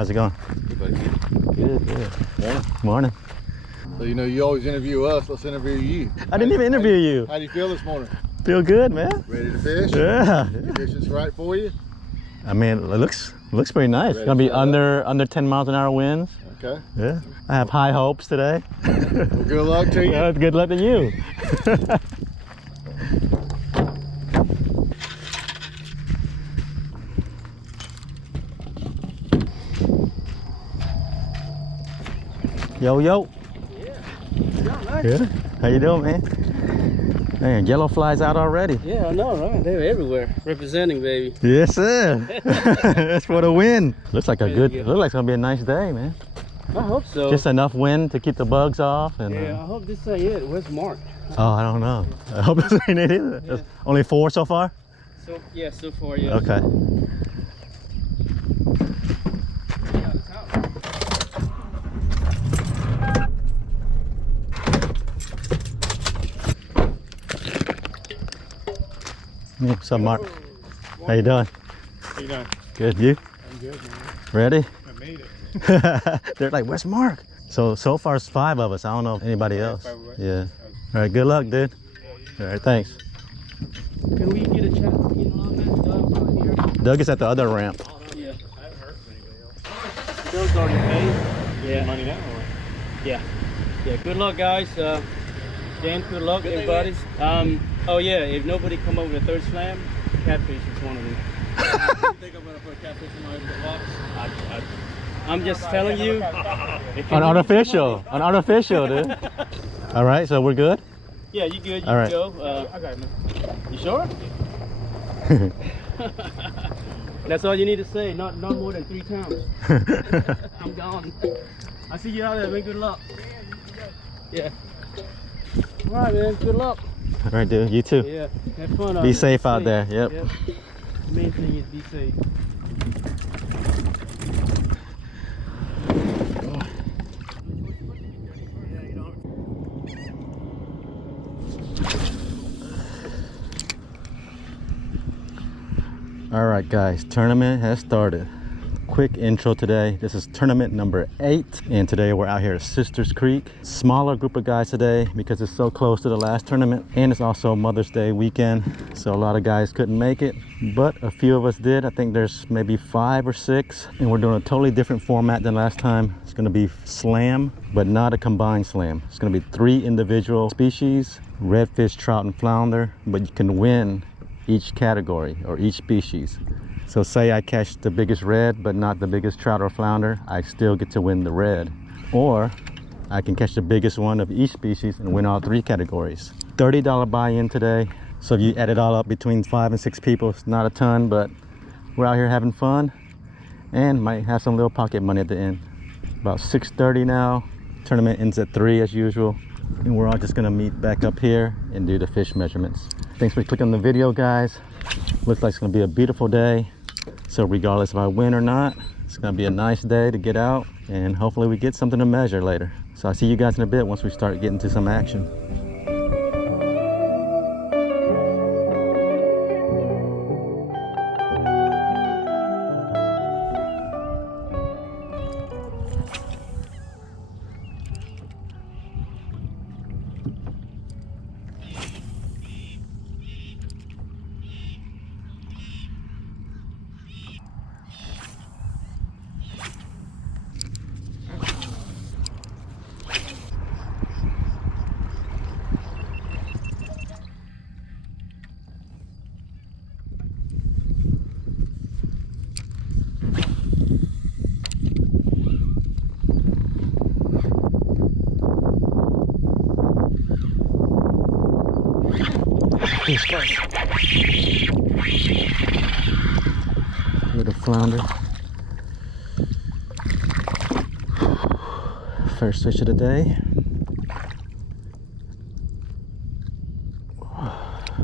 How's it going? Good, buddy. Good, good. Morning. Morning. So you know you always interview us. Let's interview you. I didn't even interview you. How do you feel this morning? Feel good, man. Ready to fish? Yeah. Conditions right for you? I mean, it looks pretty nice. It's gonna be under 10 miles an hour winds. Okay. Yeah. I have high hopes today. Well, good luck to you. Yeah, good luck to you. Yo, yo. Yeah. Good. How you doing, man? Man, yellow flies out already. Yeah, I know, right? They're everywhere. Representing, baby. Yes, sir. That's for the win. Looks like a good. Good. Looks like it's gonna be a nice day, man. I hope so. Just enough wind to keep the bugs off. And yeah, I hope this ain't it. Where's Mark? oh, I don't know. I hope this ain't it either. Yeah. Only 4 so far. So yeah, so far, yeah. Okay. Yeah, what's up, Mark? How you doing? How you doing? Good. You? I'm good, man. Ready? I made it. They're like, where's Mark? So far it's 5 of us. I don't know if anybody else. 5 of us. Yeah. All right. Good luck, dude. All right. Thanks. Can we get a chat with you a little bit? Doug's not here. Doug is at the other ramp. Yeah. I haven't heard from anybody else. Doug's already paid. Yeah. Yeah. Money now or? Yeah. Yeah. Good luck, guys. Dan, good luck, everybody. Oh yeah, if nobody come over the third slam, catfish is one of them. You think I'm gonna put catfish in my box? I'm just telling you. Unofficial, dude. All right, so we're good. Yeah, you good? You All right. go. I got it, man. You sure? That's all you need to say. Not more than 3 times. I'm gone. I see you out there, man. Good luck. Yeah. All right, man. Good luck. All right, dude. You too. Yeah. Have fun. out Be there. safe out there. Yep. The main thing is be safe. All right, guys. Tournament has started. Quick intro today. This is tournament number 8, and today we're out here at Sisters Creek. Smaller group of guys today because it's so close to the last tournament, and it's also Mother's Day weekend, so a lot of guys couldn't make it, but a few of us did. I think there's maybe 5 or 6, and we're doing a totally different format than last time. It's going to be slam, but not a combined slam. It's going to be 3 individual species: redfish, trout, and flounder, but you can win each category or each species. So say I catch the biggest red but not the biggest trout or flounder, I still get to win the red. Or I can catch the biggest one of each species and win all 3 categories. $30 buy-in today. So if you add it all up between 5 and 6 people, it's not a ton, but we're out here having fun and might have some little pocket money at the end. About 6:30 now. Tournament ends at 3 as usual. And we're all just gonna meet back up here and do the fish measurements. Thanks for clicking on the video, guys. Looks like it's gonna be a beautiful day. So regardless if I win or not, it's gonna be a nice day to get out, and hopefully we get something to measure later. So I'll see you guys in a bit once we start getting to some action. Little flounder. First fish of the day.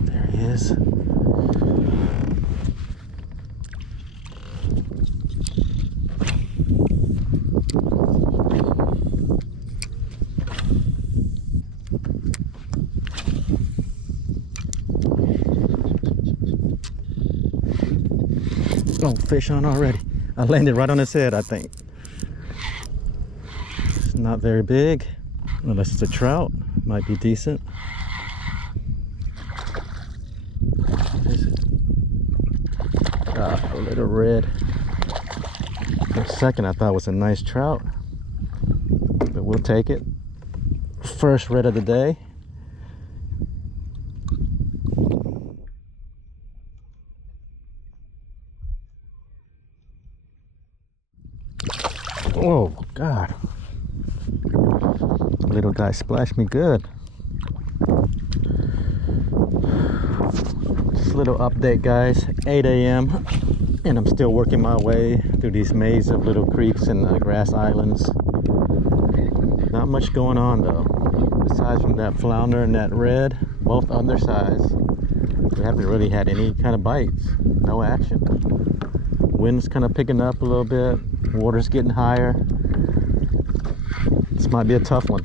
There he is. Oh, fish on already. I landed right on his head, I think. It's not very big, unless it's a trout. Might be decent. A little red. For a second I thought it was a nice trout, but we'll take it. First red of the day. Oh God, little guy splashed me good. Just a little update, guys. 8 a.m. and I'm still working my way through these maze of little creeks and grass islands. Not much going on though, besides from that flounder and that red, both undersized. We haven't really had any kind of bites. No action. Wind's kind of picking up a little bit. Water's getting higher. This might be a tough one.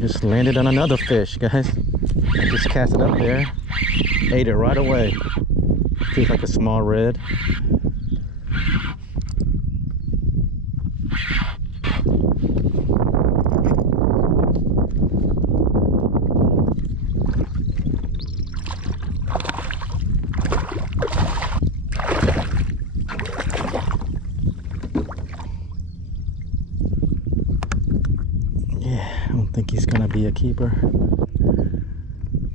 Just landed on another fish, guys. I just cast it up there. Ate it right away. Feels like a small red. I don't think he's gonna be a keeper.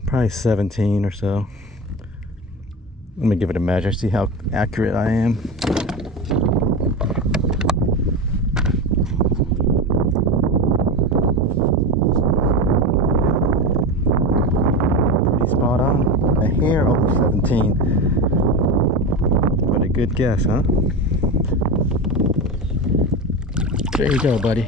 Probably 17 or so. Let me give it a measure, see how accurate I am. Pretty spot on. A hair over 17. But a good guess, huh? There you go, buddy.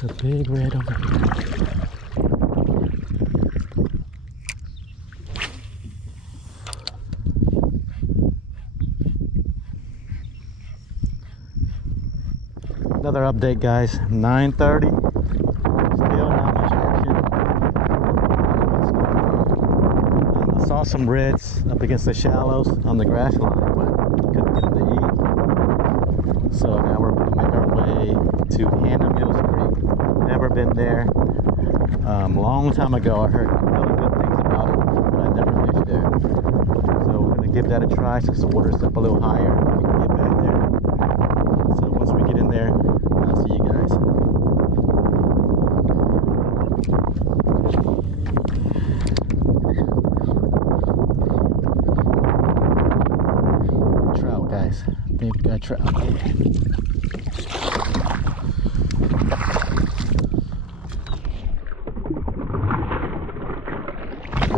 It's a big red over here. Another update, guys. 9:30. Still not much action. I saw some reds up against the shallows on the grass line, but couldn't get them to eat. So now we're going to make our way to Hannah Mills Creek. Never been there. Long time ago I heard really good things about it, but I never fished there. So we're going to give that a try since the water's up a little higher. We can get back there. So once we get in there, I'll see you guys. Trout, guys. I think we got trout.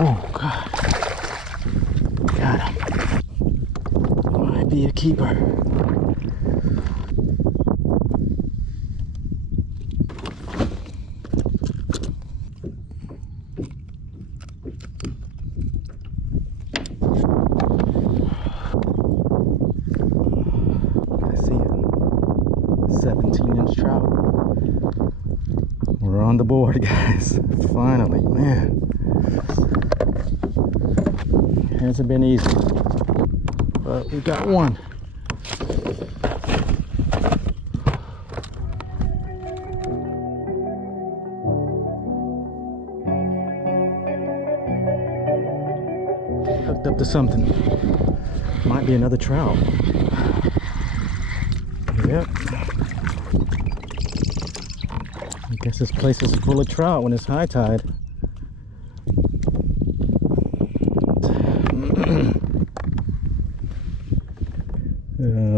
Oh God. Got him. Might be a keeper. on the board, guys. Finally, man. Hasn't been easy, but we got one. Hooked up to something. Might be another trout. Yep. I guess this place is full of trout when it's high tide.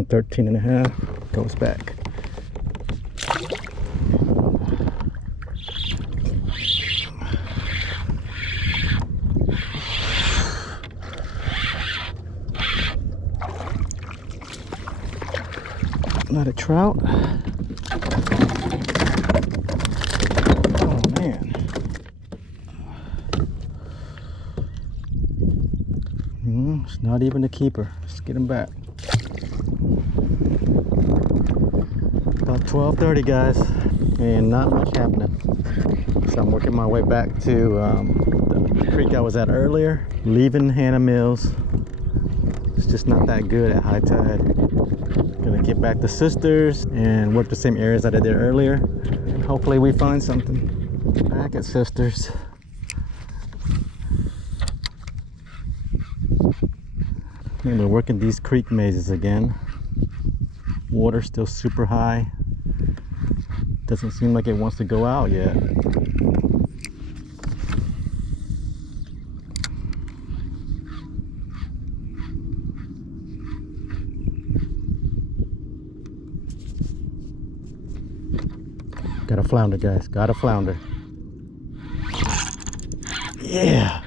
13 and a half, goes back. Not a trout. Oh man. It's not even a keeper. Let's get him back. About 12:30, guys, and not much happening. So I'm working my way back to the creek I was at earlier, leaving Hannah Mills. It's just not that good at high tide. Gonna get back to Sisters and work the same areas that I did earlier. Hopefully we find something. Back at Sisters. And we're working these creek mazes again. Water still super high. Doesn't seem like it wants to go out yet. Got a flounder, guys. Got a flounder. Yeah.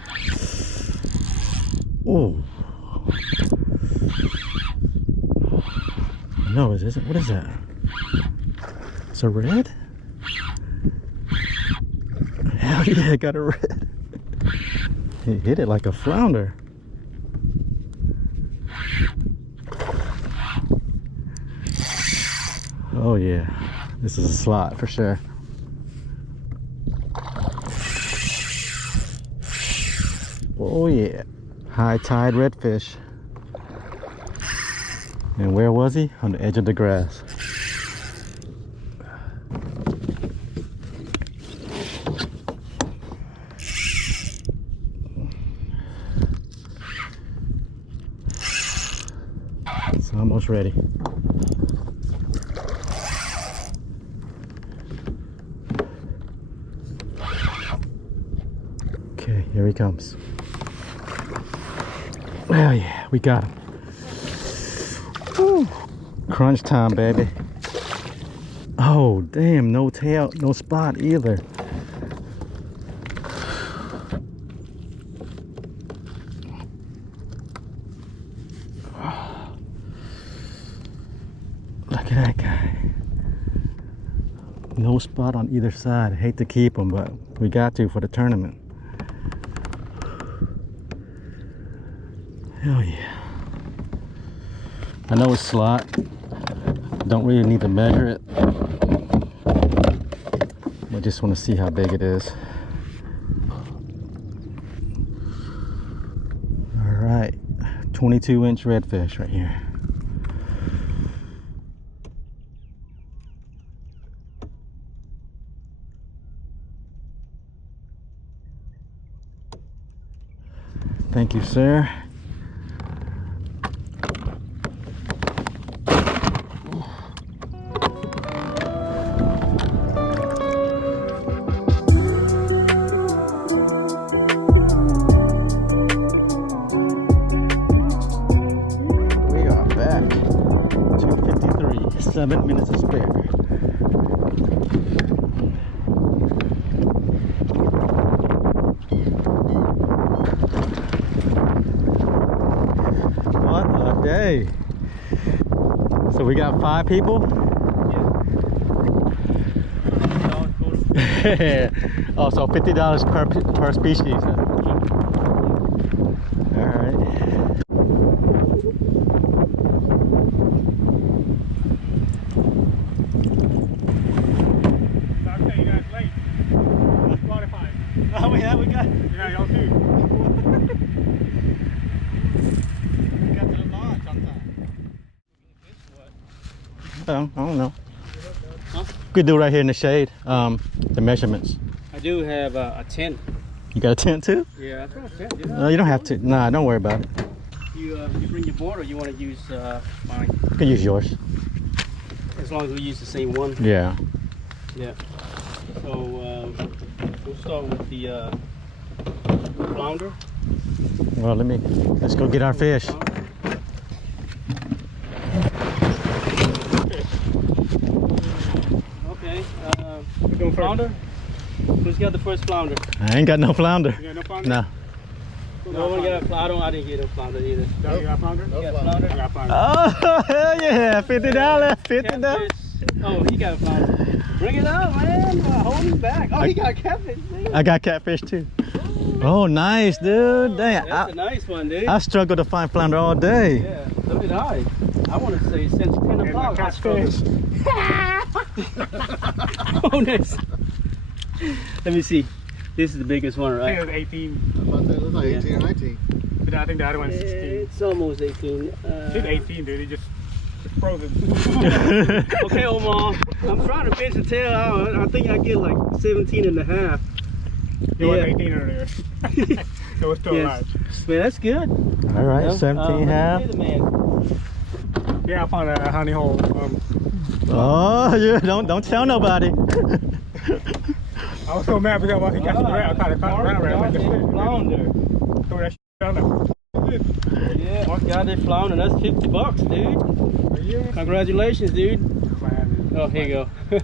Oh. No, it isn't. What is that? It's a red? Hell yeah, I got a red. He hit it like a flounder. Oh yeah, this is a slot for sure. Oh yeah, high tide redfish. And where was he? On the edge of the grass. It's almost ready. Okay, here he comes. Oh yeah, we got him. Woo. Crunch time, baby. Oh damn, no tail, no spot either. Look at that guy. No spot on either side. I hate to keep him, but we got to for the tournament. Hell yeah. I know it's slot. Don't really need to measure it. I just want to see how big it is. All right, 22-inch redfish right here. Thank you, sir. We are back. 2:53, 7 minutes to spare. What a day. So we got 5 people? Yeah. Oh, so $50 per species. Huh? All right. Okay, you guys late. I don't know. Huh? We could do right here in the shade. The measurements. I do have a tent. You got a tent too? Yeah, I brought a tent, dude. No, you don't have to. Nah, don't worry about it. You bring your board, or you want to use mine? You can use yours. As long as we use the same one. Yeah. Yeah. So we'll start with the flounder. Well, let's go get our fish. Okay. Flounder. Who's got the first flounder? I ain't got no flounder. You got no flounder? No. No one got a flounder. I didn't get a flounder either. You got flounder? You got flounder? I got flounder. Oh, hell yeah. $50. $50. Catfish. Oh, he got a flounder. Bring it up, man. Hold me back. Oh, he got catfish, dude. I got catfish too. Oh, nice, dude. Dang. That's a nice one, dude. I struggled to find flounder all day. Yeah, so did I. I want to say since 10 o'clock I struggled. Oh, nice. Let me see. This is the biggest one, I think right? it was 18. I thought that was like 18 or 19. But I think the other one's 16. It's almost 18. It's 18, dude. It just frozen. Okay, Omar. I'm trying to pinch the tail out. I think I get like 17 and a half. It was 18 earlier. It was still alive. Man, that's good. All right, Yeah. 17 half. Wait a minute. Yeah, I found a honey hole. Oh, yeah, don't tell nobody. I was so mad because he got spread. I tried to cut around right like this. Flounder. Throw that shit down there. Yeah, Mark got that flounder. That's $50, dude. Yeah. Congratulations, dude. Oh, here you go.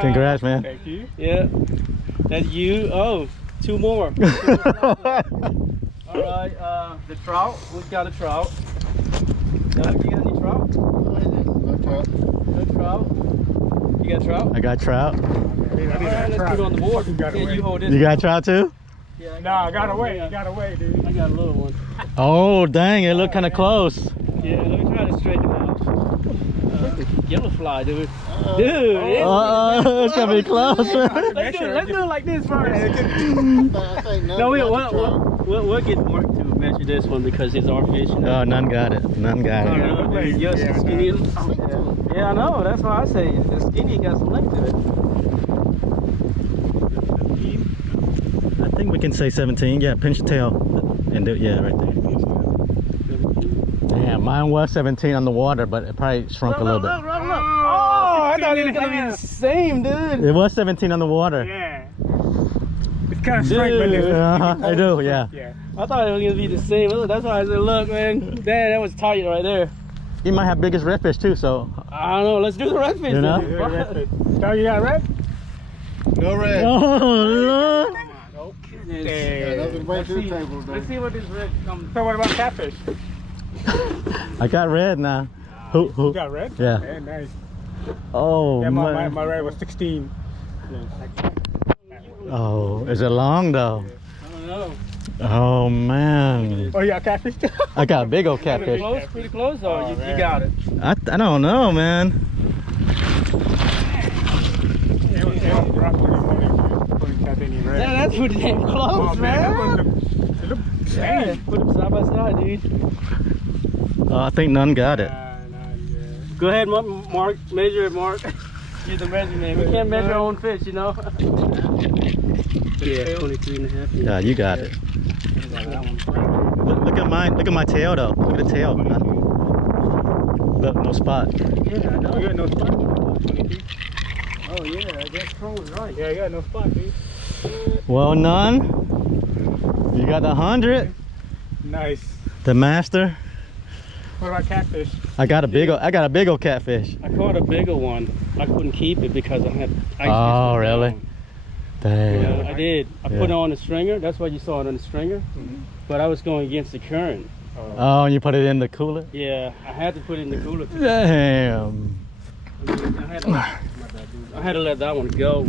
Congrats, man. Thank you. Yeah, that's you. Oh, two more. All right, the trout. We've got a trout. Doug, you got any trout? No trout. No trout. You got trout? I got trout. I need All right, that let's trout. put it on the board. You got Yeah, away. you hold this. You got trout too? Yeah, No, I got away. You got away, dude. I got a little one. Oh, dang, it looked kind of close. Yeah, let me try to straighten it out. Yellow fly, dude. Dude, It's gonna be close. let's do it like this first. I think none No, got the trout. we'll get Mark to measure this one because it's our fish. You know? Oh, none got it. None got it. No, you're skinny. Yeah, I know. That's why I say the skinny got some length to it. I think we can say 17. Yeah, pinch the tail and do it. Yeah, right there. Damn, mine was 17 on the water, but it probably shrunk a little bit. Look. Oh, I thought it was gonna be the same, dude. It was 17 on the water. Yeah. It's kind of straight, but it's I do, yeah. yeah. I thought it was gonna be the same. That's why I said, look, man. Damn, that was tight right there. You might have biggest redfish too, so. I don't know. Let's do the redfish. You know? So you got red? No red. Oh, look. Yeah, nothing to bring to the table. though. Let's see what this red comes. So what about catfish? I got red now. Who? You got red? Yeah. Yeah, nice. Oh, Yeah, man. my red was 16. Oh, is it long though? I don't know. Oh, man. Oh, you got catfish? I got a big old Pretty catfish. close, pretty close. Oh, you got it. I don't know, man. Yeah, that's pretty damn close, man. It looked Yeah, put them side by side, dude. I think none got it. Go ahead, Mark. Measure it, Mark. You're the measurement. We can't measure our own fish, you know. Yeah, 23 and a half. Yeah, you got it. Look at mine. Look at my tail though. Look at the tail. Look, no spot. Yeah, I know. You got no spot? 23? Oh, yeah, I guess Cole was right. Yeah, you got no spot, dude. Well, none. You got the 100. Nice. The master. What about catfish? I got a big old catfish. I caught a bigger one. I couldn't keep it because I had ice. Oh, really? Damn. Yeah, I did. I put it on the stringer. That's why you saw it on the stringer. But I was going against the current. Oh, and you put it in the cooler? Yeah, I had to put it in the cooler. Damn. I had to let that one go.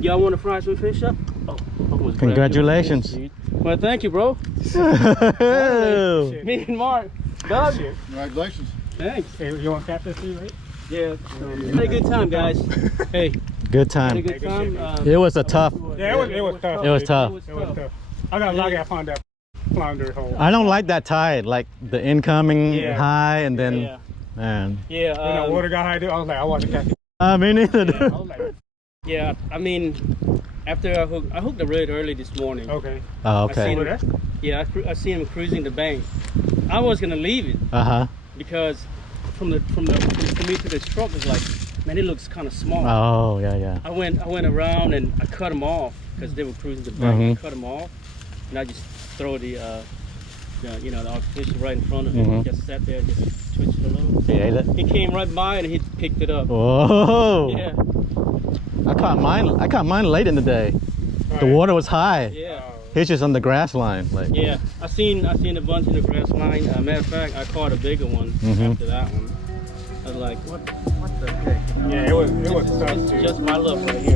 Y'all want to fry some fish up? Oh, almost Congratulations. grabbed your fish, dude. Well, thank you, bro. Me and Mark. Doug. Congratulations. Thanks. Hey, you want catfish too, right? Yeah. Had a good time, guys. Hey, Good had a time. good time. It was a tough. Yeah, it was tough. It was tough. It was tough. I got lucky I found that flounder hole. I don't like that tide, like the incoming high and then Yeah. Man. Yeah. When the water got high, dude, I was like, I want to catch it. Me neither, dude. I was like, Yeah, I mean, after I hooked the red early this morning. okay. Oh, I okay. seen him, yeah, I see him cruising the bank. I was gonna leave it Uh-huh. because from me to this truck is like, man, it looks kind of small. Oh, yeah. I went around and I cut them off because they were cruising the bank. Mhm. I cut them off, and I just throw the artificial right in front of him. Mhm. He just sat there and just twitched a little. He ate it? He came right by and he picked it up. Whoa. Yeah, I caught mine late in the day. Oh, The water was high. yeah. He's just on the grass line. Like, Yeah, I seen a bunch in the grass line. Matter of fact, I caught a bigger one Mhm. after that one. I was like, what the heck? Yeah, it was tough, It's too. just my luck right here.